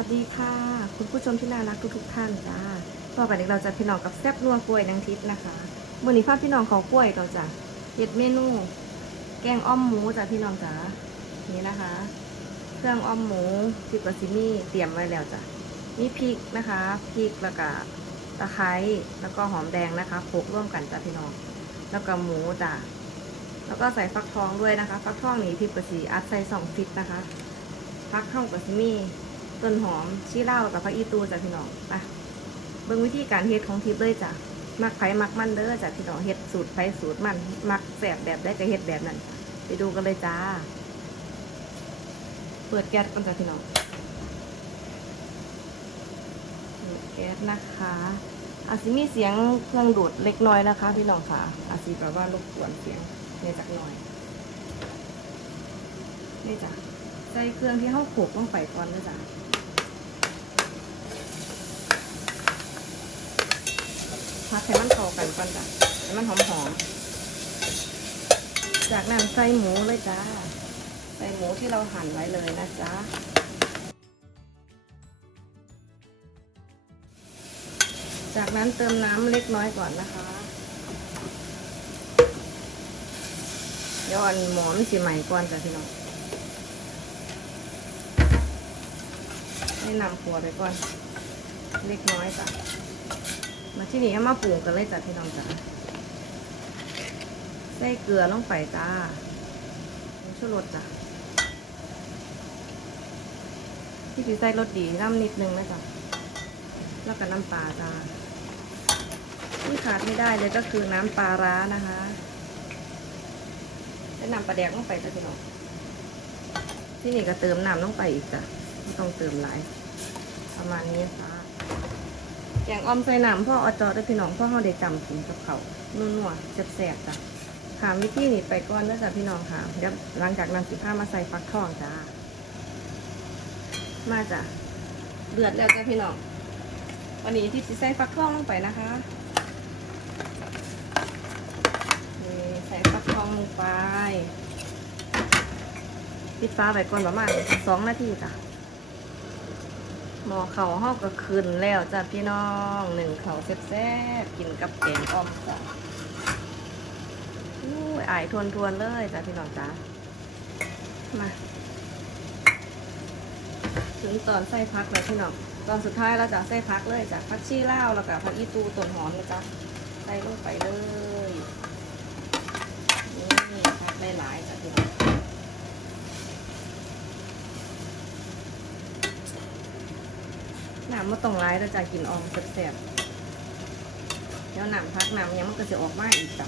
วัสดีค่ะ คุณผู้ชมที่น่ารักทุกๆท่านจ้าต่อไปนี้เราจะพี่น้องกับแซ่บนัวกล้วยนางทิพย์นะคะมื่อนี้พาพพี่น้องเขากล้วยเราจะเฮ็ดเมนู แกงอ้อมหมูจ้ะพี่น้องจ้านี่นะคะ เครื่องอ้อมหมูที่กัซิมี่เตรียมไว้แล้วจ้ะมีพริกนะคะพริกแล้วก็ตะไคร้แล้วก็หอมแดงนะคะโขลกร่วมกันจ้ะพี่น้อง แล้วก็หมูจ้ะแล้วก็ใส่ฟักทองด้วยนะคะ ฟักทองนี่ทิพย์กสีอัดใส่สองฟิตนะคะพักเข้ากับซิมี่ ต้นหอมชี้เหล้ากับพักอีตูจ้ะพี่น้องไปเบิ่งวิธีการเฮ็ดของทิพย์เลยจ้ะมักไผมักมันเด้อจ้ะพี่น้องเฮ็ดสูตรไผสูตรมันมักแสบแบบได้ก็เฮ็ดแบบนั้นไปดูกันเลยจ้า เปิดแก๊สก่อนจ้ะพี่น้องเปิดแก๊สนะคะอาจสิมีเสียงเครื่องดูดเล็กน้อยนะคะ พี่น้องค่ะอาจสิแบบว่ารบกวนเสียงในจักหน่อยนี่จ้ะ ใส่เครื่องที่เข้าโขลกลงไปก่อนนะจ๊ะพักให้มันเข้ากันก่อนจ้ะให้มันหอมๆ จากนั้นใส่หมูเลยจ้า ใส่หมูที่เราหั่นไว้เลยนะจ๊ะจากนั้นเติมน้ำเล็กน้อยก่อนนะคะยวอันหมอมนสิใหม่ก่อนจ้ะพี่น้อง ให้นำครัวไปก่อน เล็กน้อยจ้ะมาที่นี่ให้มาปรุงกันเลยจ้ะพี่น้องจ้ะใส่เกลือลงไปจ้าชูรสจ้ะที่พี่ใส่รสดีน้ำนิดนึงนะจ๊ะแล้วก็น้ำปลาจ้าที่ขาดไม่ได้เลยก็คือน้ำปลาร้านะคะใส่น้ำปลาแดกลงไปจ้ะพี่น้องที่นี่ก็เติมน้ำลงไปอีกจ้ะไม่ต้องเติมหลาย ประมาณนี้ค่ะแกงอ้อมใส่น้ำพ่ออจอได้พี่น้องพ่อเขาได้จำกินกับเขาวนัวๆแซ่บๆจ้ะถามวิธีนี่ไปก่อนเด้อจ้ะพี่น้องค่ะเดี๋ยวหลังจากนั้นสิผ้ามาใส่ฟักทองจ้ามาจ้ะเดือดแล้วจ้ะพี่น้อง วันนี้ที่สิใส่ฟักทองลงไปนะคะนี่ใส่ฟักทองลงไปปิดฟ้าไว้ก่อนประมาณสองนาทีจ้ะ หมอเขาห้อก็ขึ้นแล้วจ้ะพี่น้องหนึ่งเขาแซ่บๆกินกับแกงอ้อมจ้ะอู้ยอายทวนทวนๆเลยจ้ะพี่น้องจ้ะมาถึงตอนใส่พักแล้วพี่น้องตอนสุดท้ายเราจะใส่พักเลยจ้ะพักชี้เล่าแล้วก็พักอีตูต้นหอมนะจ๊ะใส่ลงไปเลยนี่พักได้หลายจ้ะพี่น้อง น้ำมาต้องร้ายแล้วจะกินออมแซ่บๆเดี๋ยวน้ำพักน้ำยังมันก็จะออกมาอีกจ้ะ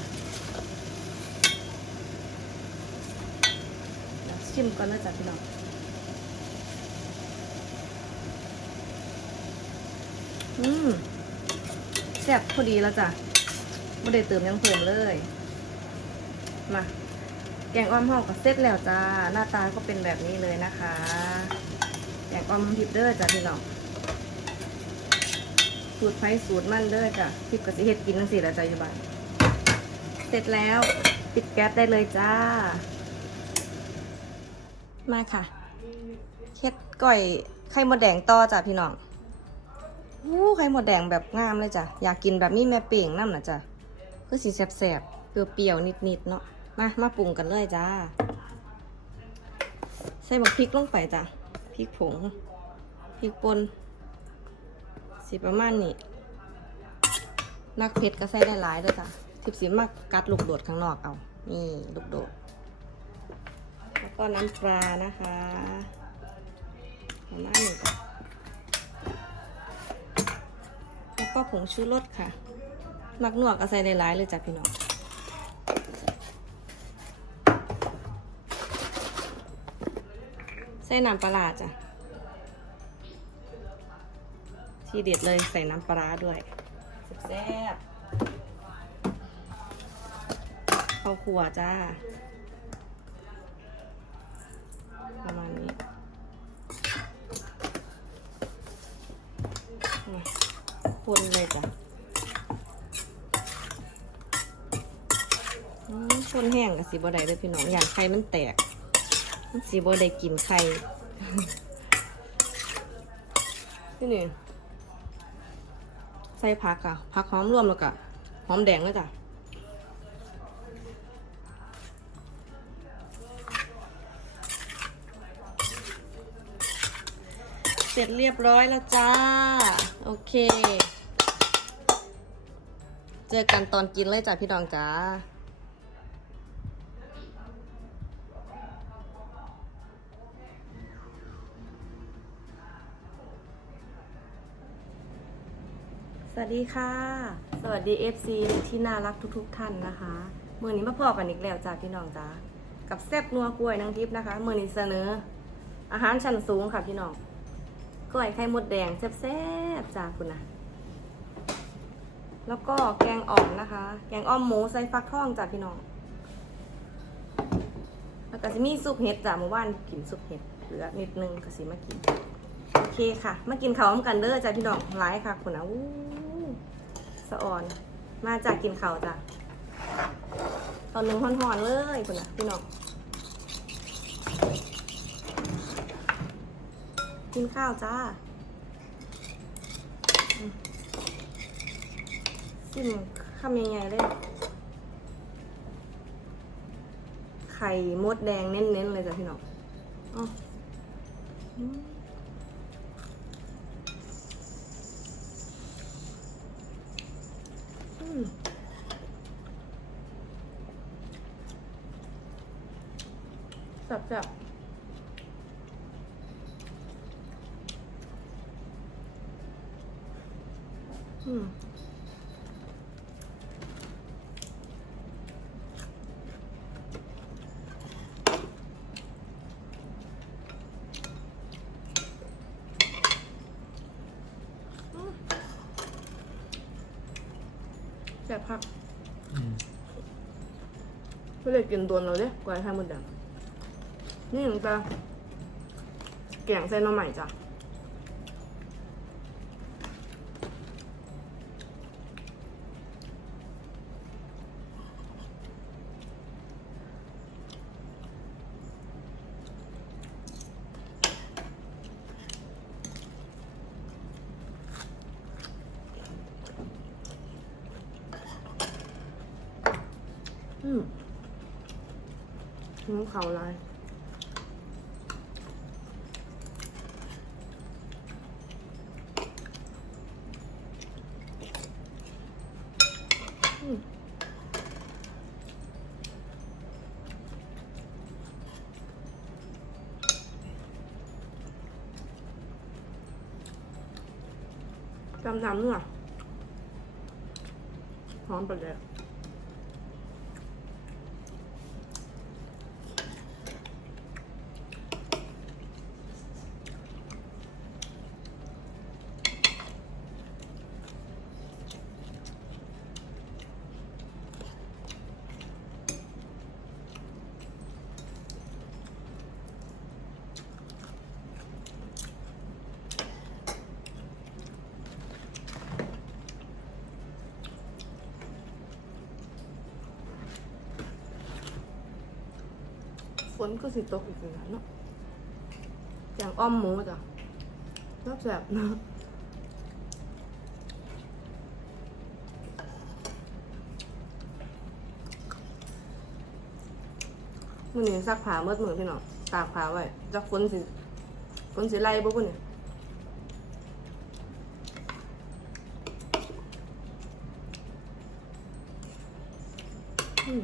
ชิมก่อนนะจ๊ะพี่น้องอืมแซ่บพอดีแล้วจ้ะไม่ได้เติมยังเพิ่มเลย มาแกงอ้อมห่อก็เสร็จแล้วจ้า หน้าตาก็เป็นแบบนี้เลยนะคะ แกงอ้อมทิพเดอร์จ้ะพี่น้อง สูตรไฟสูตรมันเด้อจ้ะทิพย์กับสิเฮ็ดกินทั้งสี่ละจ้ะอยู่บ้านเสร็จแล้วปิดแก๊สได้เลยจ้า มาค่ะเฮ็ดก่อยไข่มดแดงต่อจ้ะพี่น้องอู้ไข่มดแดงแบบงามเลยจ้ะอยากกินแบบนี้แม่เป่งน้ำนะจ้ะคือสีแสบๆเปรี้ยวๆนิดๆเนาะมามาปรุงกันเลยจ้า ใส่บักพริกลงไปจ้ะพริกผงพริกป่น สิประมาณนี้นักเพชรก็ใส่ได้หลายด้วยจ้ะทิบสิมากกัดลูกโดดข้างนอกเอา นี่ลูกโดด แล้วก็น้ำปลานะคะประมาณนี้แล้วก็ผงชูรสค่ะ มักหนวกก็ใส่ได้หลายเลยจ้ะพี่น้องใส่น้ำปลาจ้ะ ทีเด็ดเลยใส่น้ำปลาร้าด้วยแซ่บๆข้าวขัวจ้า ประมาณนี้มาคนเลยจ้ะอืมคนแห้งกับสีบอได้เลยพี่น้อง อย่างไข่มันแตก มันสีบอได้กินไข่ นี่นี่ ใส่ผักอะผักหอมรวมแล้วก็หอมแดงเลยจ้ะเสร็จเรียบร้อยแล้วจ้า โอเค เจอกันตอนกินเลยจ้ะพี่ดองจ้า ดีค่ะ สวัสดี FC ที่น่ารักทุก ๆ ท่านนะคะเมื่อนี้มาพอกันอีกแล้วจ้าพี่น้องจ้ากับแซ่บนัวกล้วยนางทิพย์นะคะเมื่อนี้เสนอ อาหารชั้นสูงค่ะพี่น้องกล้วยไข่มดแดงแซ่บๆจ้าคุณนะแล้วก็แกงอ่อมนะคะ แกงอ่อมหมูใส่ฟักทองจ้าพี่น้องแล้วก็จะมีซุปเห็ดจ้าเมื่อวานกินซุปเห็ดเหลือนิดนึงก็สิมากินโอเคค่ะ มากินข้าวพร้อมกันเด้อจ้าพี่น้องหลายค่ะคุณนะอู้ สะอ่อน มาจากกินข้าวจ้ะ ตอนนึงห่อนๆเลยคุณนะพี่น้องกินข้าวจ้าซิมคำยังไงเลย ไข่มดแดงเน้นๆเลยจ้ะพี่น้องอ๋อมแซ่บๆ อืมแซ่บพักอืมไม่ได้กินตัวเราเด้กวายไข่มดแดงนี่หนูจะแกงใส่หน่อใหม่จ้ะอืมน้ำ เขาลายอืมจำทำเนื้อหอมไปเลยันก็สิตกอีกแล้วเนาะอย่างอ้อมหมูจ้ะรอบแสบนะมื่อนี้ซักผ้าเมื่อมือพี่น้องตากผ้าไว้จากฝนสิฝนสิไล่บ่ปุ่นเนี่ยอืม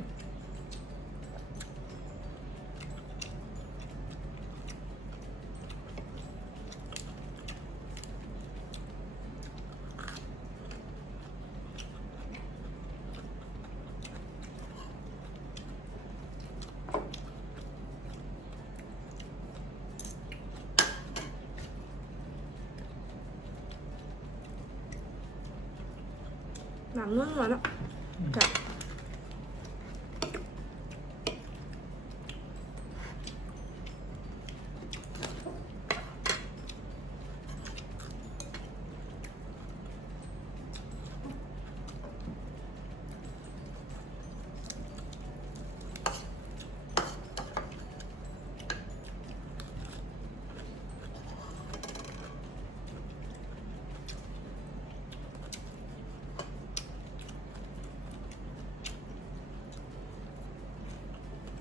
น้ำ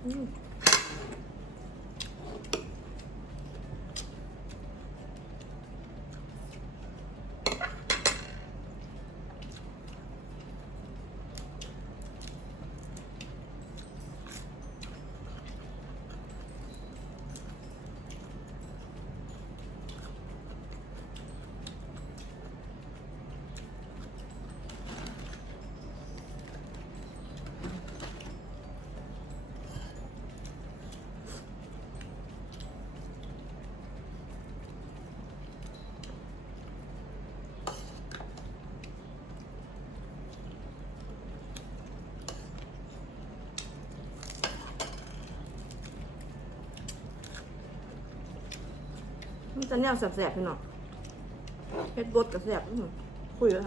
อื จะแนวแสบๆพี่น้องเฮ็ดบดกับแสบคุยแล้ว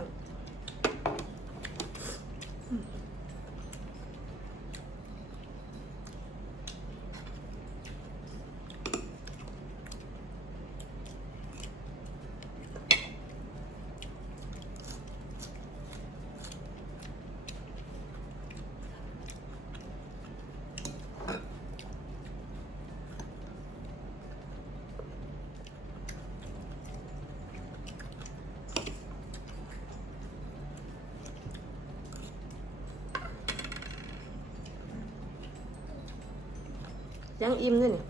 ยังอิ่มด้วยนี่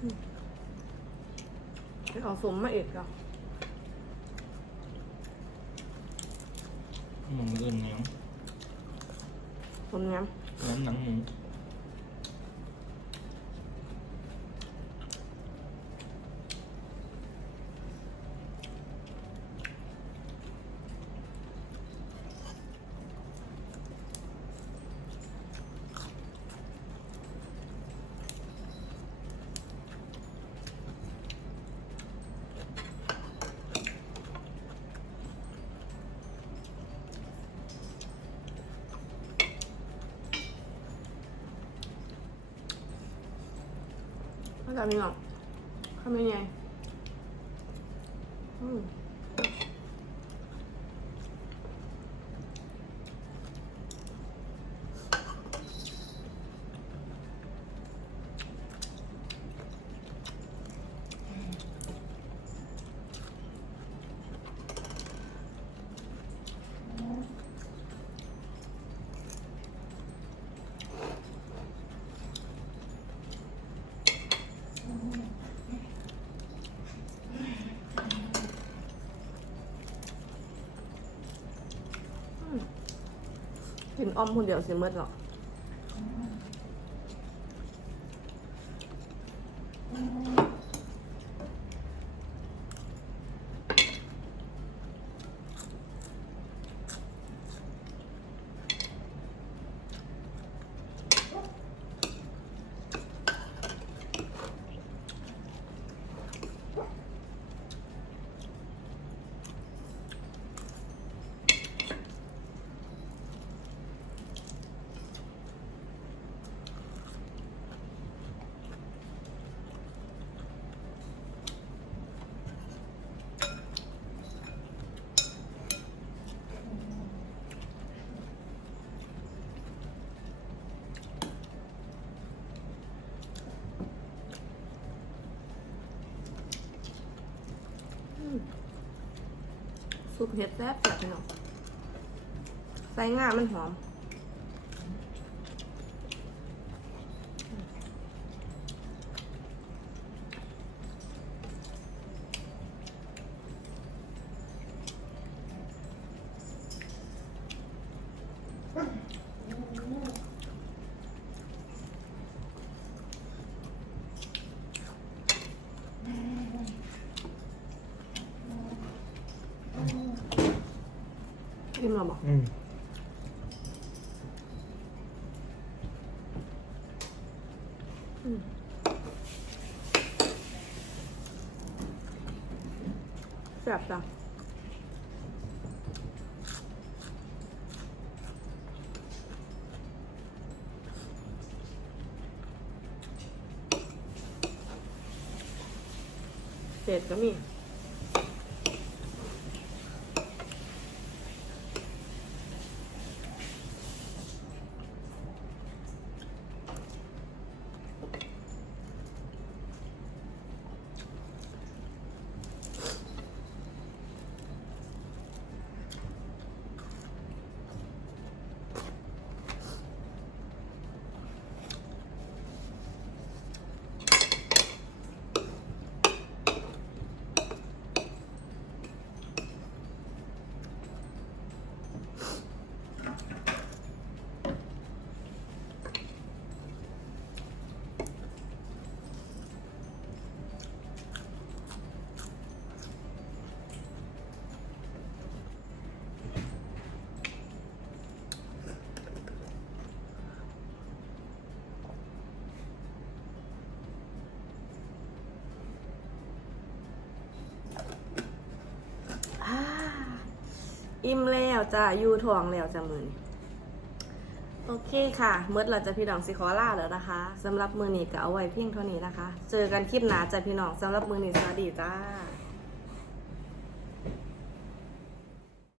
อืมไปเอาสมมาอีกอะหมูอื่นเนี้ยสมน้น้ำหนังหมูำแล้วก็มีห กินอ้อมคนเดียวเสียเมื่อหรอก ซุปเห็ดแซ่บแซ่บไปหน่อยใส่ง่ามันหอม ชิมเราบอกอืมแซ่บจ้ะเด็ดก็มี อิ่มแล้วจ้ะอยูทองแล้วจ้ะมือนโอเคค่ะเมื่อเราจะพี่น้องสิขอลาแล้วนะคะสำหรับมือนี้ก็เอาไว้เพียงเท่านี้นะคะ เจอกันคลิปหน้าจ้ะพี่น้องสำหรับมือนี้สวัสดีจ้า